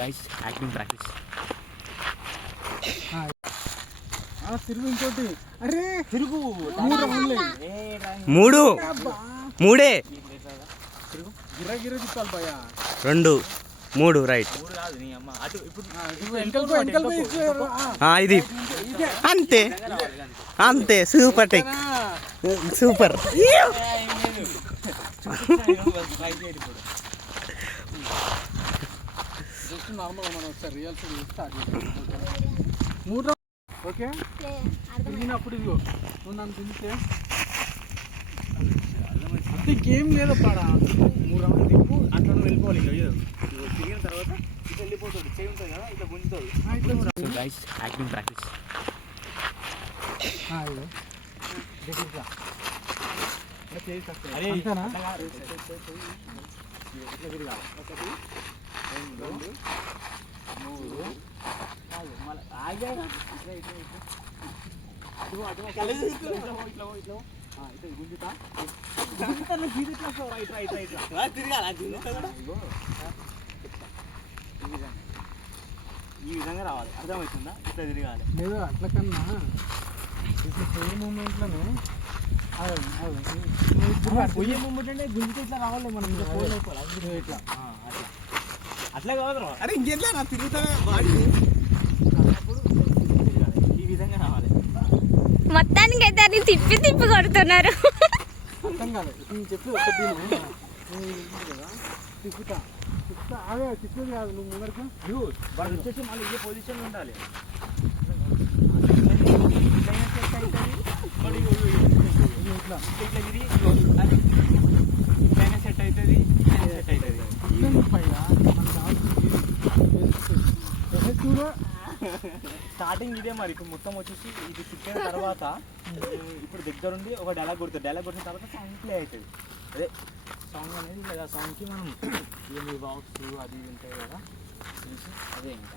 Guys acting practice. తిరుగు ఇంకోటి. అరే తిరుగు మూడే గిర్ర గిర్ర తిప్పాలి భయ. 2 3 రైట్. కాదు నీ అమ్మ అటు ఇప్పుడు ఇది అంతే అంతే. Super tech super. నార్మల్ మనం ఒకసారి రియల్స్ స్టార్ట్ చేద్దాం. 3 ఓకే. తిరిగినప్పుడు ఇదిగో నువ్వు నన్ను తింటే అంటే గేమ్ లేదు పాడా. 3 రౌండ్లు తిప్పు అట్లా వెళ్ళిపోవాలి. ఇంకా తిరిగిన తర్వాత ఇట్లా వెళ్ళిపోతాడు. చేయి ఉంటుంది కదా ఇట్లా గుంజుతాడు. Guys acting practice. ఇట్లా తిరగాలి. 1 2 3 మళ్ళీ ఆగా గుంజుతా ఈ విధంగా రావాలి. అర్థమవుతుందా? ఇట్లా తిరగాలి. లేదు అట్లా కన్నా ఇట్లా పోయే మూమెంట్లోనే పోయే మూమెంట్ అంటే గుంజుతో ఇట్లా రావాలి. మనం ఇంకా ఫోన్ అయిపోవాలి. ఇట్లా అట్లా కాదు. అరే ఇంకెట్లా నా తిరుగుతా ఈ విధంగా రావాలి. మొత్తానికి అయితే అది తిప్పి తిప్పి కొడుతున్నారు. అర్థం కాదు. చెప్పి ఒకటి కదా తిప్పుతా తిప్పుతా. అదే తిప్పేది కాదు. నువ్వు ముందరకు వాడు వచ్చేసి మళ్ళీ ఏ పొజిషన్ ఉండాలి. ఇట్లా ఇట్లయినా సెట్ అవుతుంది. సెట్ అవుతుంది. స్టార్టింగ్ ఇదే మరి. ఇప్పుడు మొత్తం వచ్చేసి ఇది తిప్పిన తర్వాత ఇప్పుడు దగ్గరుండి ఒక డైలాగ్ కొడుతుంది. డైలాగ్ కొట్టిన తర్వాత సాంగ్ ప్లే అవుతుంది. అదే సాంగ్ అనేది లేదా సాంగ్కి మనం ఏమి బాక్స్ అది ఉంటాయి కదా. అదే ఇంకా